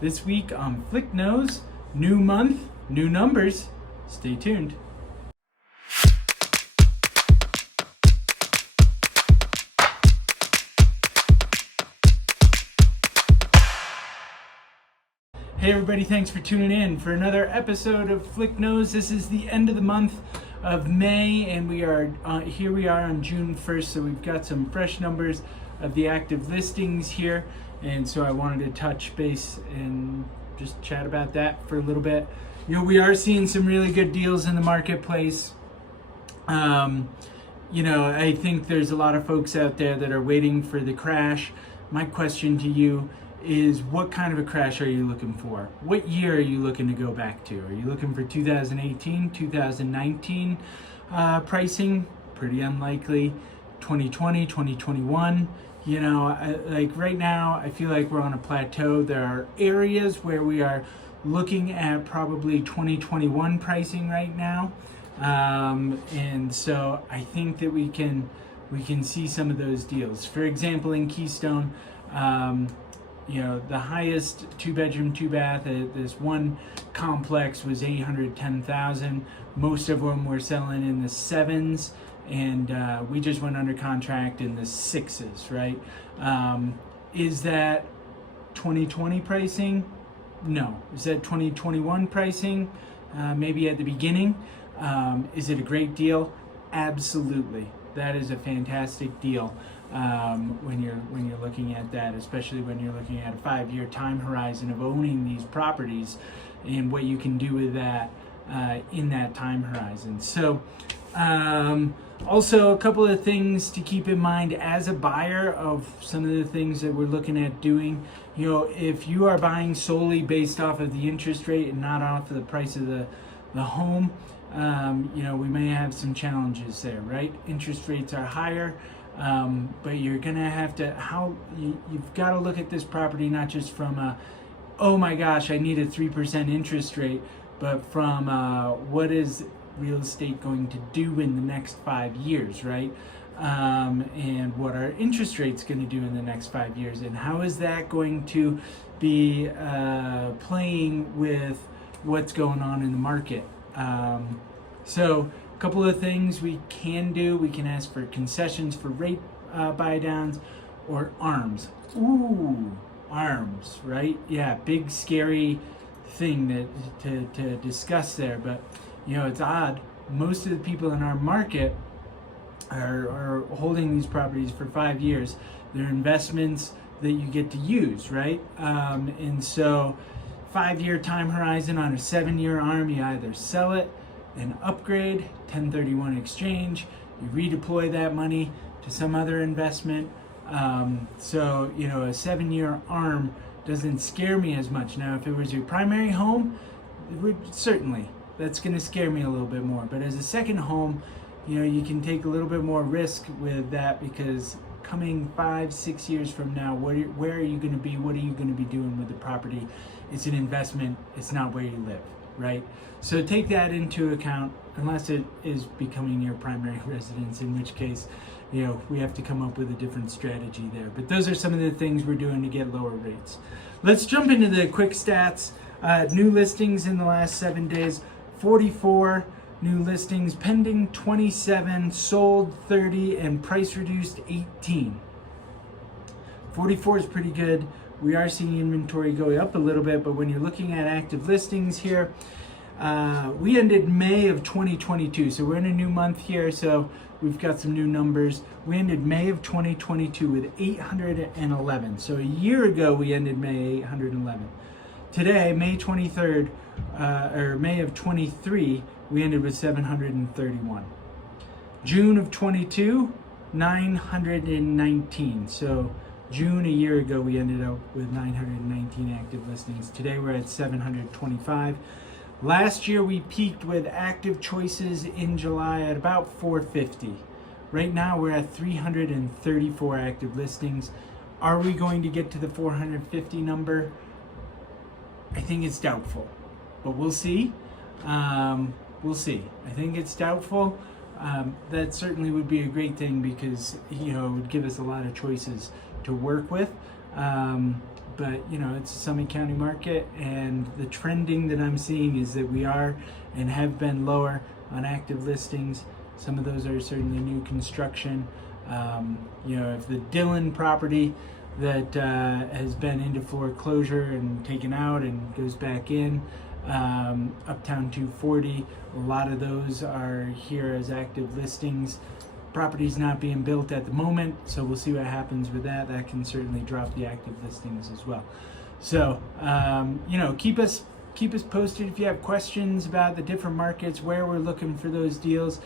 This week on Flick Nose, new month, new numbers. Stay tuned. Hey everybody, thanks for tuning in for another episode of Flick Nose. This is the end of the month of May, and we are on June 1st, so we've got some fresh numbers of the active listings here, and so I wanted to touch base and just chat about that for a little bit. We are seeing some really good deals in the marketplace. I think there's a lot of folks out there that are waiting for the crash. My question to you is, what kind of a crash are you looking for? What year are you looking to go back to? Are you looking for 2018, 2019 pricing? Pretty unlikely. 2020, 2021. Like right now, I feel like we're on a plateau. There are areas where we are looking at probably 2021 pricing right now. And so I think that we can see some of those deals. For example, in Keystone, the highest 2-bedroom, 2-bath at this one complex was $810,000. Most of them were selling in the 7s, and we just went under contract in the 6s, right? Is that 2020 pricing? No. Is that 2021 pricing? Maybe at the beginning. Is it a great deal? Absolutely. That is a fantastic deal. When you're looking at that, especially when you're looking at a 5-year time horizon of owning these properties and what you can do with that in that time horizon. So also a couple of things to keep in mind as a buyer of some of the things that we're looking at doing. If you are buying solely based off of the interest rate and not off of the price of the home, we may have some challenges there, right? Interest rates are higher. But you're gonna have to, you've got to look at this property not just from oh my gosh, I need a 3% interest rate, but from what is real estate going to do in the next 5 years, right? And what are interest rates going to do in the next 5 years, and how is that going to be playing with what's going on in the market? So a couple of things we can do. We can ask for concessions for rate buy downs or ARMs. Ooh, ARMs, right? Yeah, big scary thing to discuss there. But it's odd. Most of the people in our market are holding these properties for 5 years. They're investments that you get to use, right? And so 5-year time horizon on a 7-year ARM, you either sell it and upgrade, 1031 exchange, you redeploy that money to some other investment. So a 7-year ARM doesn't scare me as much. Now, if it was your primary home, certainly that's going to scare me a little bit more. But as a second home, you can take a little bit more risk with that, because coming 5-6 years from now, where are you going to be? What are you going to be doing with the property? It's an investment. It's not where you live, right? So take that into account, unless it is becoming your primary residence, in which case, we have to come up with a different strategy there. But those are some of the things we're doing to get lower rates. Let's jump into the quick stats. New listings in the last 7 days, 44 new listings, pending 27, sold 30, and price reduced 18. 44 is pretty good. We are seeing inventory going up a little bit, but when you're looking at active listings here, we ended May of 2022, so we're in a new month here, so we've got some new numbers. We ended May of 2022 with 811. So a year ago, we ended May 811. Today, May 23rd, or May of 23, we ended with 731. June of 22, 919. So June a year ago, we ended up with 919 active listings. Today, we're at 725. Last year, we peaked with active choices in July at about 450. Right now, we're at 334 active listings. Are we going to get to the 450 number? I think it's doubtful, but we'll see. We'll see. I think it's doubtful. That certainly would be a great thing, because it would give us a lot of choices to work with. but it's a Summit County market, and the trending that I'm seeing is that we are and have been lower on active listings. Some of those are certainly new construction. If the Dillon property that has been into foreclosure and taken out and goes back in, Uptown 240, a lot of those are here as active listings. Property's not being built at the moment, so we'll see what happens with that. That can certainly drop the active listings as well. So keep us posted if you have questions about the different markets, where we're looking for those deals.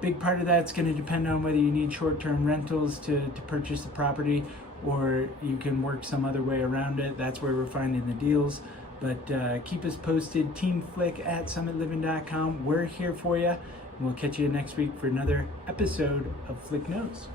Big part of that's going to depend on whether you need short-term rentals to purchase the property, or you can work some other way around it. That's where we're finding the deals. But keep us posted. TeamFlick@summitliving.com. We're here for you. And we'll catch you next week for another episode of Flick Knows.